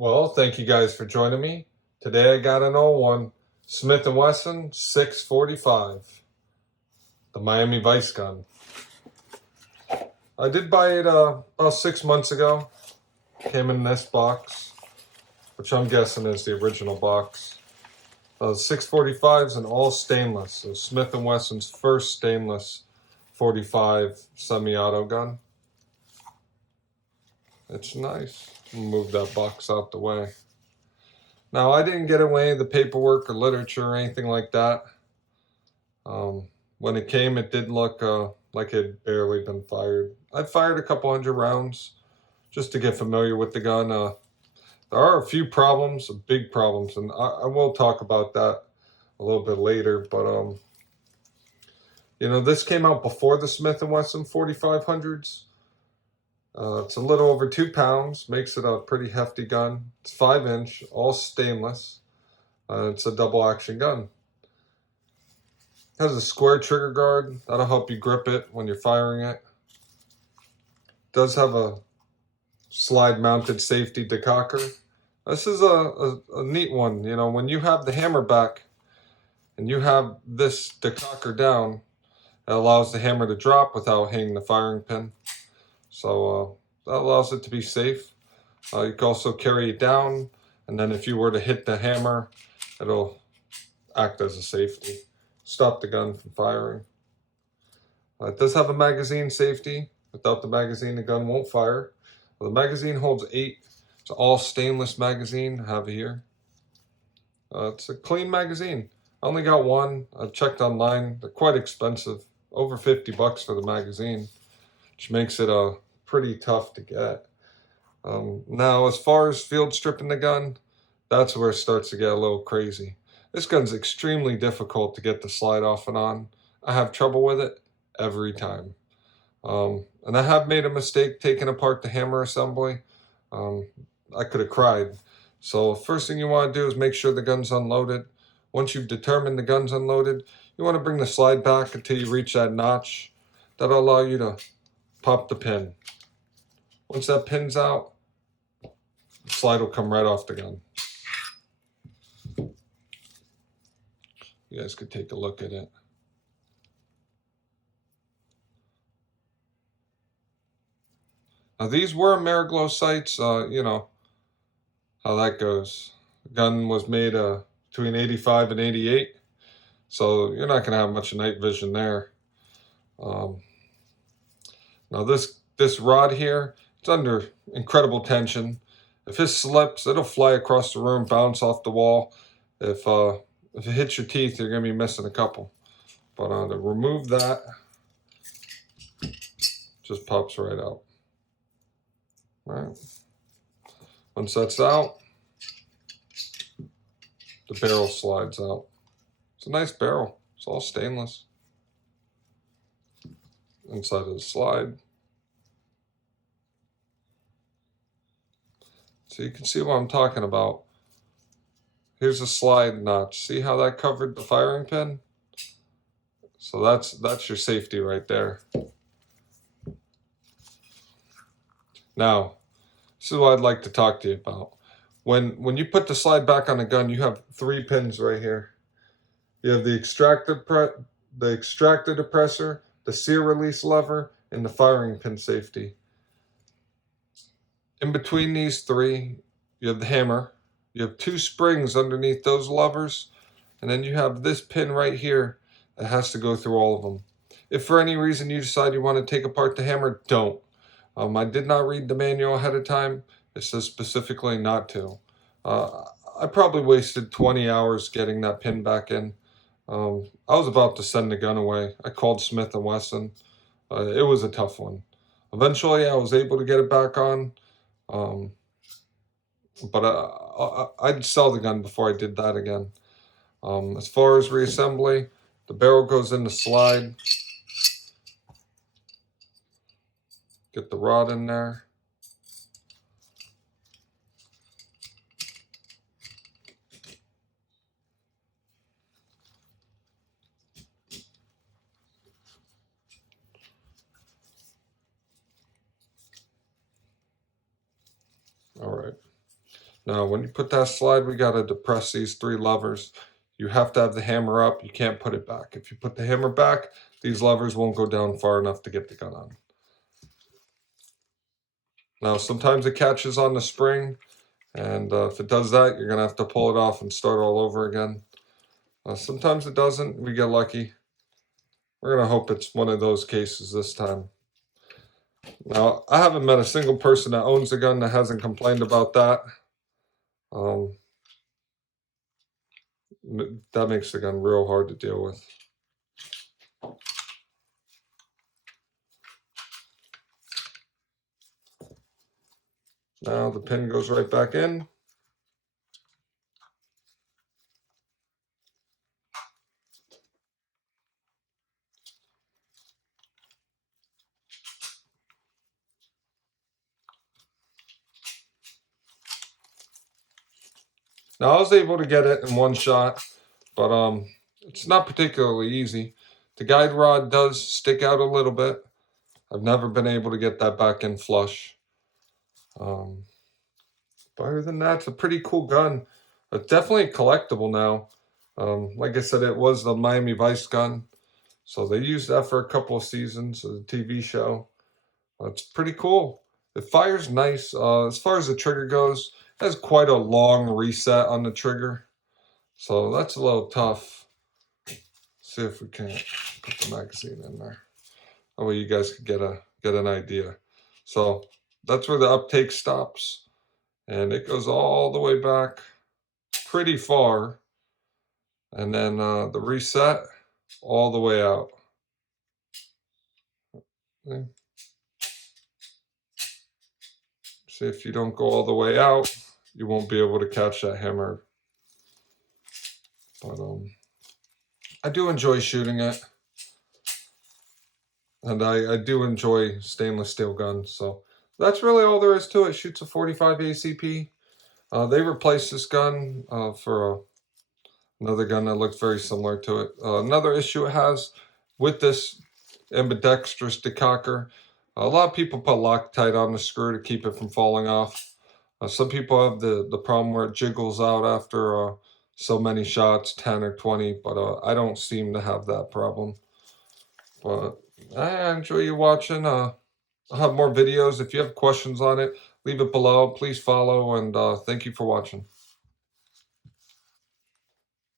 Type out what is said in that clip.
Well, thank you guys for joining me. Today I got an old one, Smith & Wesson 645, the Miami Vice gun. I did buy it about 6 months ago. Came in this box, which I'm guessing is the original box. 645 is an all stainless, so Smith & Wesson's first stainless 45 semi-auto gun. It's nice. Move that box out the way. Now, I didn't get away the paperwork or literature or anything like that. When it came, it did look like it had barely been fired. I fired a couple hundred rounds just to get familiar with the gun. There are a few problems, big problems, and I will talk about that a little bit later. But, this came out before the Smith & Wesson 4500s. It's a little over 2 pounds, makes it a pretty hefty gun. It's 5-inch, all stainless. It's a double action gun. It has a square trigger guard. That'll help you grip it when you're firing it. It does have a slide mounted safety decocker. This is a neat one. When you have the hammer back and you have this decocker down, it allows the hammer to drop without hitting the firing pin. So that allows it to be safe. You can also carry it down, and then if you were to hit the hammer, it'll act as a safety. Stop the gun from firing. It does have a magazine safety. Without the magazine, the gun won't fire. Well, the magazine holds 8. It's all stainless magazine. I have it here. It's a clean magazine. I only got one. I've checked online. They're quite expensive. Over $50 for the magazine, which makes it pretty tough to get. Now, as far as field stripping the gun, that's where it starts to get a little crazy. This gun's extremely difficult to get the slide off and on. I have trouble with it every time. And I have made a mistake taking apart the hammer assembly. I could have cried. So first thing you want to do is make sure the gun's unloaded. Once you've determined the gun's unloaded, you want to bring the slide back until you reach that notch. That'll allow you to pop the pin. Once that pin's out, the slide will come right off the gun. You guys could take a look at it. Now, these were Ameriglow sights. You know how that goes. The gun was made between 85 and 88, so you're not going to have much night vision there. Now, this rod here, it's under incredible tension. If it slips, it'll fly across the room, bounce off the wall. If it hits your teeth, you're going to be missing a couple. But to remove that, just pops right out. All right. Once that's out, the barrel slides out. It's a nice barrel. It's all stainless. Inside of the slide. So you can see what I'm talking about. Here's a slide notch. See how that covered the firing pin? So that's your safety right there. Now, this is what I'd like to talk to you about. When you put the slide back on the gun, you have 3 pins right here. You have the extractor depressor, the sear release lever, and the firing pin safety. In between these 3, you have the hammer. You have 2 springs underneath those levers, and then you have this pin right here that has to go through all of them. If for any reason you decide you want to take apart the hammer, don't. I did not read the manual ahead of time. It says specifically not to. I probably wasted 20 hours getting that pin back in. I was about to send the gun away. I called Smith & Wesson. It was a tough one. Eventually, I was able to get it back on. But I'd sell the gun before I did that again. As far as reassembly, the barrel goes in the slide. Get the rod in there. All right. Now, when you put that slide, we got to depress these 3 levers. You have to have the hammer up. You can't put it back. If you put the hammer back, these levers won't go down far enough to get the gun on. Now, sometimes it catches on the spring, and if it does that, you're going to have to pull it off and start all over again. Sometimes it doesn't. We get lucky. We're going to hope it's one of those cases this time. Now, I haven't met a single person that owns a gun that hasn't complained about that. That makes the gun real hard to deal with. Now the pin goes right back in. Now I was able to get it in one shot, but it's not particularly easy. The guide rod does stick out a little bit. I've never been able to get that back in flush. But other than that, it's a pretty cool gun. It's definitely collectible now. Like I said, it was the Miami Vice gun. So they used that for a couple of seasons of the TV show. It's pretty cool. It fires nice. As far as the trigger goes, it has quite a long reset on the trigger. So that's a little tough. See if we can put the magazine in there. That way you guys could get an idea. So that's where the uptake stops. And it goes all the way back pretty far. And then the reset all the way out. Okay. See, if you don't go all the way out, you won't be able to catch that hammer. But I do enjoy shooting it. And I do enjoy stainless steel guns. So that's really all there is to it. It shoots a 45 ACP. They replaced this gun for another gun that looks very similar to it. Another issue it has with this ambidextrous decocker, a lot of people put Loctite on the screw to keep it from falling off. Some people have the problem where it jiggles out after so many shots, 10 or 20, but I don't seem to have that problem. But I enjoy you watching. I'll have more videos. If you have questions on it, leave it below. Please follow, and thank you for watching.